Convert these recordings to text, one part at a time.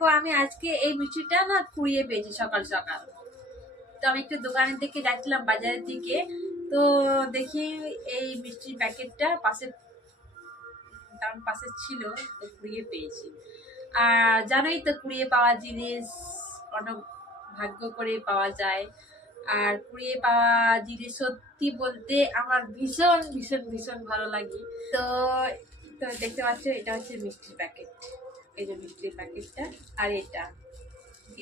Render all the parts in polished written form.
দেখো আমি আজকে এই মিষ্টিটা না কুড়িয়ে পেয়েছি সকাল সকাল। তো আমি একটু দোকানের দিকে যাচ্ছিলাম, বাজারের দিকে। তো দেখি এই মিষ্টির প্যাকেটটা পাশে ছিল, তো কুড়িয়ে পেয়েছি। আর জানোই তো কুড়িয়ে পাওয়া জিনিস অনেক ভাগ্য করে পাওয়া যায়। আর কুড়িয়ে পাওয়া জিনিস সত্যি বলতে আমার ভীষণ ভীষণ ভীষণ ভালো লাগে। তো তো দেখতে পাচ্ছ, এটা হচ্ছে মিষ্টির প্যাকেট। এই যে মিষ্টির প্যাকেটটা, আর এটা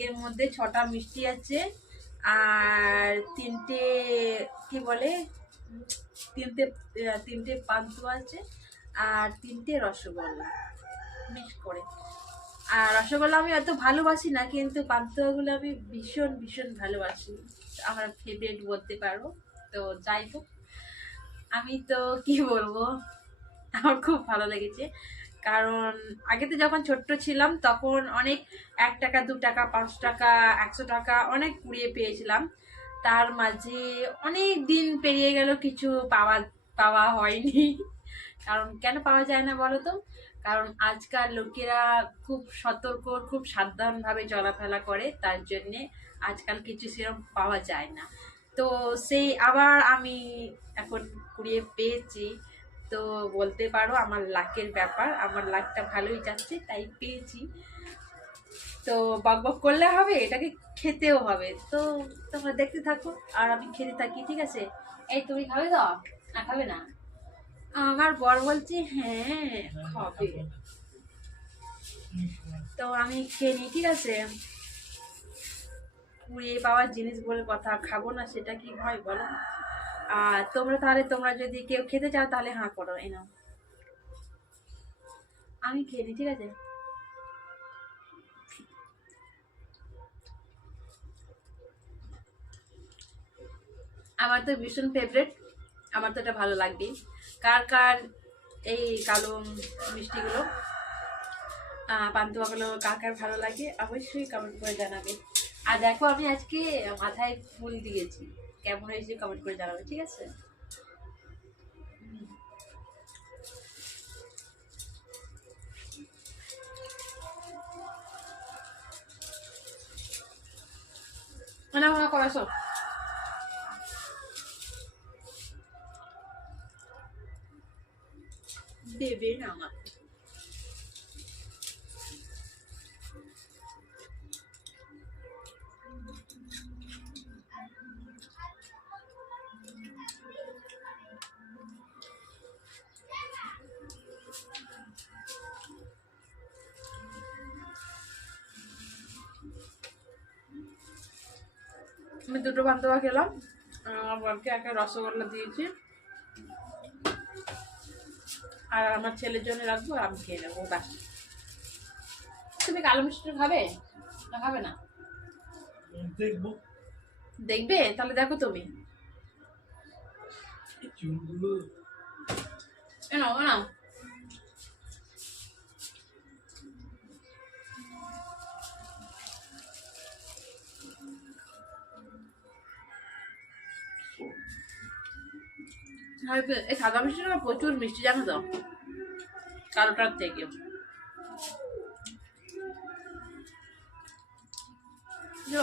এর মধ্যে 6টা মিষ্টি আছে, আর তিনটে কি বলে তিনটে তিনটে পান্তুয়া আছে, আর তিনটে রসগোল্লা মিক্স করে। আর রসগোল্লা আমি এত ভালোবাসি না, কিন্তু পান্তুয়াগুলো আমি ভীষণ ভীষণ ভালোবাসি, আমার ফেভারিট বলতে পারো। তো যাই হোক, আমি তো কি বলবো, আমার খুব ভালো লেগেছে। কারণ আগে তো যখন ছোট্ট ছিলাম তখন অনেক 1 টাকা 2 টাকা 5 টাকা 100 টাকা অনেক কুড়িয়ে পেয়েছিলাম। তার মাঝে অনেক দিন পেরিয়ে গেল, কিছু পাওয়া পাওয়া হয়নি। কারণ কেন পাওয়া যায় না বলো তো? কারণ আজকাল লোকেরা খুব সতর্ক, খুব সাবধানভাবে চলাফেরা করে, তার জন্যে আজকাল কিছু সেরকম পাওয়া যায় না। তো সেই আবার আমি এখন কুড়িয়ে পেয়েছি। তো বলতে পারো আমার লাকের ব্যাপার, আমার লাকটা ভালোই যাচ্ছে, তাই পেয়েছি। তো বক বক করলে হবে, এটাকে খেতেও হবে। তো তোমরা দেখতে থাকো আর আমি খেতে থাকি, ঠিক আছে? এই তুমি খাবে তো না? খাবে না? আমার বর বলছে হ্যাঁ খাবে। তো আমি খেয়ে নিই, ঠিক আছে? কুড়িয়ে পাওয়ার জিনিস বলে কথা, খাবো না সেটা কি হয় বলো? আর তোমরা যদি কেউ খেতে চাও তাহলে হাঁ করো, এই নাও। আমি খেয়ে নিই, ঠিক আছে? আমার তো ভীষণ ফেভারিট, আমার তো এটা ভালো লাগবে। কার কার এই কালো মিষ্টিগুলো, পান্তুয়াগুলো কার কার ভালো লাগে অবশ্যই কমেন্ট করে জানাবে। আর দেখো আমি আজকে মাথায় ফুল দিয়েছি, কেমন হয়েছে কমেন্ট করে জানাবে, ঠিক আছে? মানে মনে করাছো দেবে না আমার। আমি 2টো পান্তুয়া খেলাম, আমার বরকে একটা রসগোল্লা দিয়েছি, আর আমার ছেলের জন্য রাখবো, আমি খেয়ে নেবো ব্যাস। তুমি কালো মিষ্টি খাবে না খাবে না? দেখবো। দেখবে? তাহলে দেখো তুমি। চুলগুলো এনাও এনাও। এই সাদা মিষ্টিটা না প্রচুর মিষ্টি, জানো তো, কালোটার থেকে।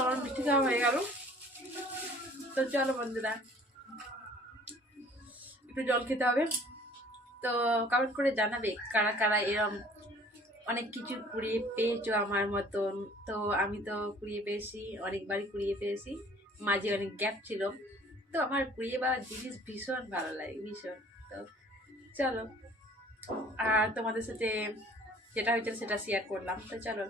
আমার মিষ্টি খাওয়া হয়ে গেল। তো চলো বন্ধুরা, একটু জল খেতে হবে। তো কমেন্ট করে জানাবে কারা কারা এরম অনেক কিছু কুড়িয়ে পেয়েছো আমার মতন। তো আমি তো কুড়িয়ে পেয়েছি, অনেকবারই কুড়িয়ে পেয়েছি, মাঝে অনেক গ্যাপ ছিল। তো আমার কুড়িয়ে পাওয়ার জিনিস ভীষণ ভালো লাগে, ভীষণ। তো চলো, আর তোমাদের সাথে যেটা হয়েছিল সেটা শেয়ার করলাম। তো চলো।